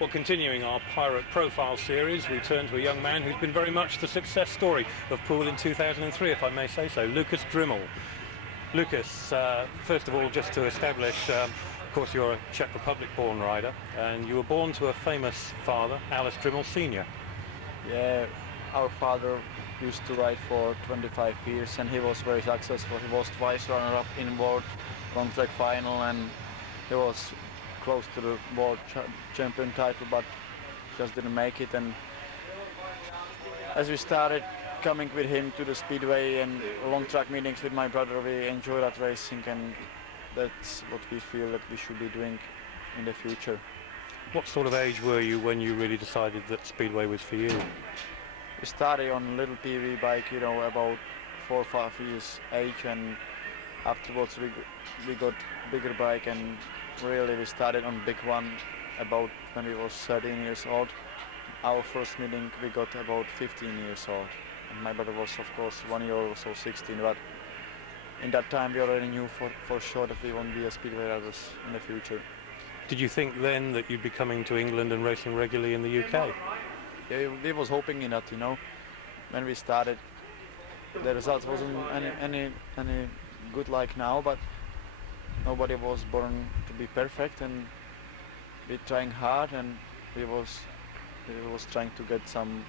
Well, continuing our Pirate Profile series, we turn to a young man who's been very much the success story of Poole in 2003, if I may say so, Lukas Dryml. Lukas, first of all, just to establish, of course, you're a Czech Republic-born rider, and you were born to a famous father, Alois Dryml Sr. Yeah, our father used to ride for 25 years, and he was very successful. He was twice runner-up in World Long Track final, and he was close to the world champion title, but just didn't make it. And as we started coming with him to the speedway and long track meetings with my brother, we enjoy that racing, and that's what we feel that we should be doing in the future. What sort of age were you when you really decided that speedway was for you? We started on a little PV bike, you know, about 4 or 5 years age, and afterwards we got bigger bike, and really we started on big one about when we was 13 years old. Our first meeting we got about 15 years old, and my brother was of course 1 year or so 16, but in that time we already knew for sure that we won't be a speedway riders in the future. Did you think then that you'd be coming to England and racing regularly in the UK? Yeah, we was hoping in that, you know. When we started, the results wasn't any good like now, but nobody was born to be perfect, and we trying hard, and we was trying to get some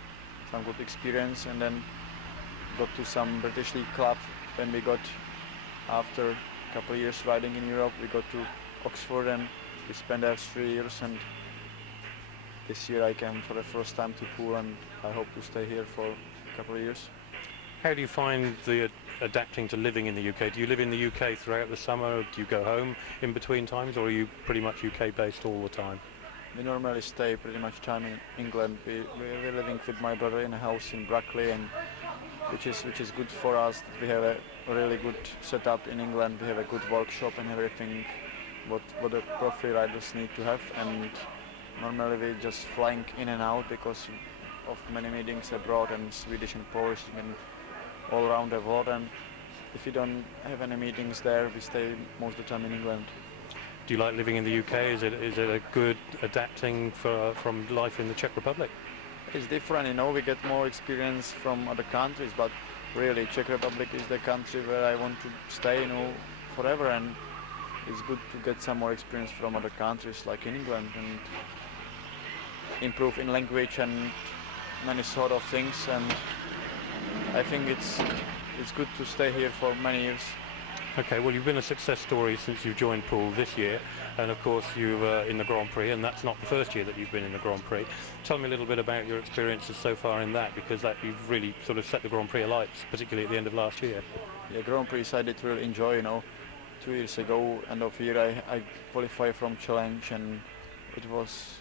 good experience, and then got to some British League club. When we got, after a couple of years riding in Europe, we got to Oxford, and we spent there 3 years, and this year I came for the first time to Poole, and I hope to stay here for a couple of years. How do you find the adapting to living in the UK? Do you live in the UK throughout the summer? Do you go home in between times, or are you pretty much UK based all the time? We normally stay pretty much time in England. We're living with my brother in a house in Brackley, and which is good for us. We have a really good setup in England. We have a good workshop and everything what the profi riders need to have, and normally we're just flying in and out because of many meetings abroad, and Swedish and Polish and all around the world, and if you don't have any meetings there, we stay most of the time in England. Do you like living in the UK? Is it a good adapting from life in the Czech Republic? It's different, you know, we get more experience from other countries, but really Czech Republic is the country where I want to stay, you know, forever, and it's good to get some more experience from other countries like in England, and improve in language and many sort of things, and I think it's good to stay here for many years. Okay, well, you've been a success story since you joined Poole this year, and of course you were in the Grand Prix, and that's not the first year that you've been in the Grand Prix. Tell me a little bit about your experiences so far in that, because that you've really sort of set the Grand Prix alight, particularly at the end of last year. Yeah, Grand Prix I did really enjoy, you know. 2 years ago, end of year, I qualified from Challenge, and it was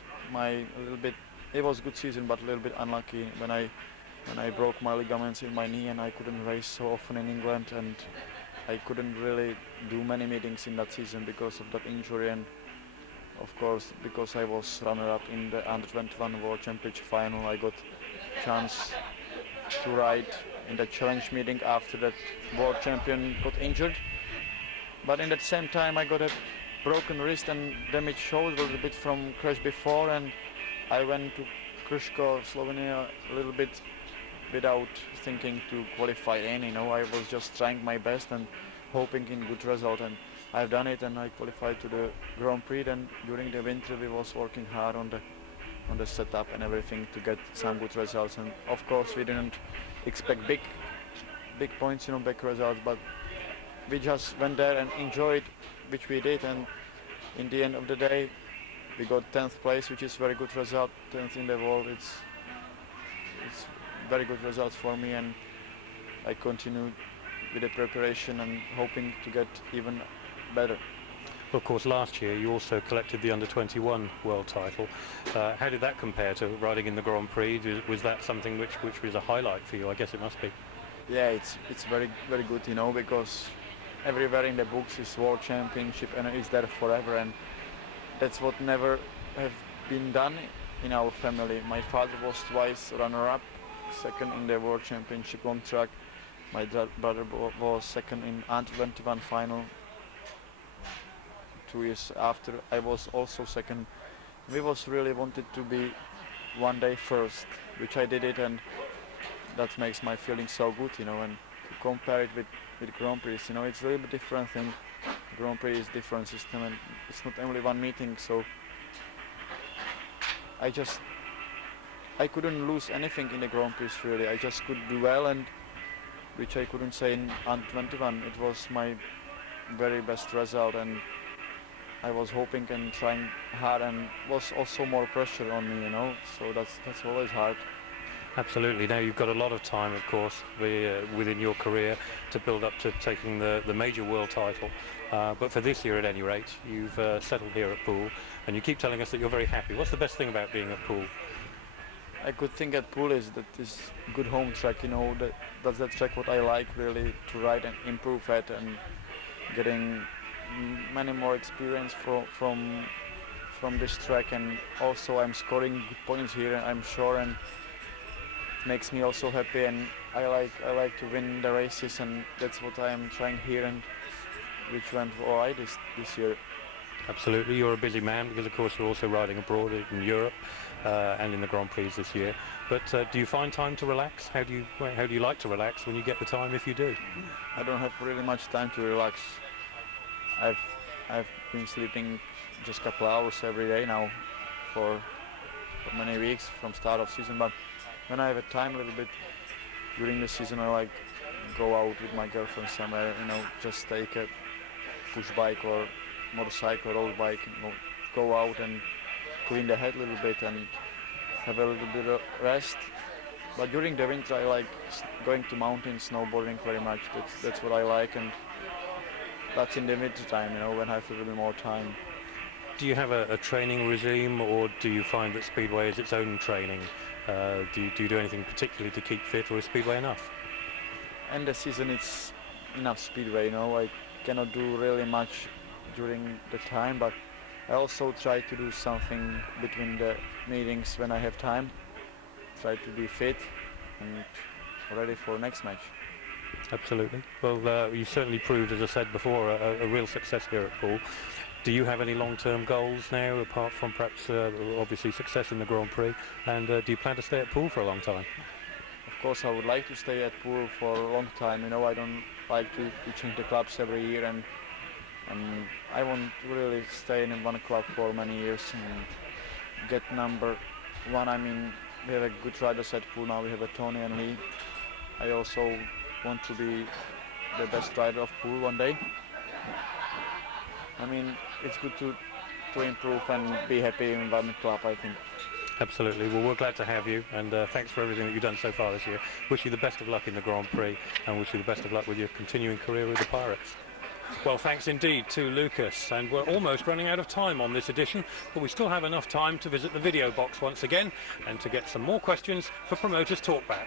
it was a good season, but a little bit unlucky when I broke my ligaments in my knee, and I couldn't race so often in England, and I couldn't really do many meetings in that season because of that injury, and of course because I was runner-up in the Under-21 World Championship final, I got chance to ride in the challenge meeting after that world champion got injured. But in that same time I got a broken wrist and damaged shoulder a little bit from crash before, and I went to Krško, Slovenia, a little bit without thinking to qualify in, you know. I was just trying my best and hoping in good result, and I've done it, and I qualified to the Grand Prix. Then during the winter we was working hard on the setup and everything to get some good results, and of course we didn't expect big points, you know, big results, but we just went there and enjoyed, which we did, and in the end of the day we got 10th place, which is very good result. 10th in the world, it's very good results for me, and I continued with the preparation and hoping to get even better. Of course, last year you also collected the Under-21 world title. How did that compare to riding in the Grand Prix? Was that something which was a highlight for you? I guess it must be. Yeah, it's very good, you know, because everywhere in the books is world championship, and it's there forever, and that's what never have been done in our family. My father was twice runner-up, second in the world championship on track. My brother was second in Under-21 final. 2 years after, I was also second We was really wanted to be one day first, which I did it, and that makes my feeling so good, you know. And to compare it with Grand Prix, you know, it's a little bit different thing. Grand Prix is different system, and it's not only one meeting, so I couldn't lose anything in the Grand Prix really. I just could do well, and which I couldn't say in under 21. It was my very best result, and I was hoping and trying hard, and was also more pressure on me, you know. So that's always hard. Absolutely. Now you've got a lot of time, of course, within your career to build up to taking the major world title. But for this year, at any rate, you've settled here at Poole, and you keep telling us that you're very happy. What's the best thing about being at Poole? A good thing at Poole is that it's good home track, you know. That's that track what I like really to ride and improve at, and getting many more experience from this track, and also I'm scoring good points here, I'm sure, and it makes me also happy, and I like to win the races, and that's what I am trying here, and which went all right this year. Absolutely. You're a busy man because, of course, you're also riding abroad in Europe and in the Grand Prix this year. But do you find time to relax? How do you like to relax when you get the time, if you do? I don't have really much time to relax. I've been sleeping just a couple hours every day now for many weeks from start of season. But when I have a time a little bit during the season, I like go out with my girlfriend somewhere. You know, just take a push bike or motorcycle, road bike, you know, go out and clean the head a little bit and have a little bit of rest. But during the winter, I like going to mountains, snowboarding very much. That's what I like, and that's in the winter time, you know, when I have a little bit more time. Do you have a training regime, or do you find that Speedway is its own training? Do you do anything particularly to keep fit, or is Speedway enough? And the season it's enough Speedway, you know. I cannot do really much during the time, but I also try to do something between the meetings when I have time. Try to be fit and ready for next match. Absolutely. Well, you certainly proved, as I said before, a real success here at Poole. Do you have any long-term goals now, apart from perhaps obviously success in the Grand Prix? And do you plan to stay at Poole for a long time? Of course, I would like to stay at Poole for a long time. You know, I don't like to change the clubs every year, and I want to really stay in one club for many years and get number one. I mean, we have a good riders at Poole now. We have a Tony and Leahy. I also want to be the best rider of Poole one day. I mean, it's good to improve and be happy in one club, I think. Absolutely. Well, we're glad to have you, and thanks for everything that you've done so far this year. Wish you the best of luck in the Grand Prix, and wish you the best of luck with your continuing career with the Pirates. Well, thanks indeed to Lukas, and we're almost running out of time on this edition, but we still have enough time to visit the video box once again and to get some more questions for Promoters Talkback.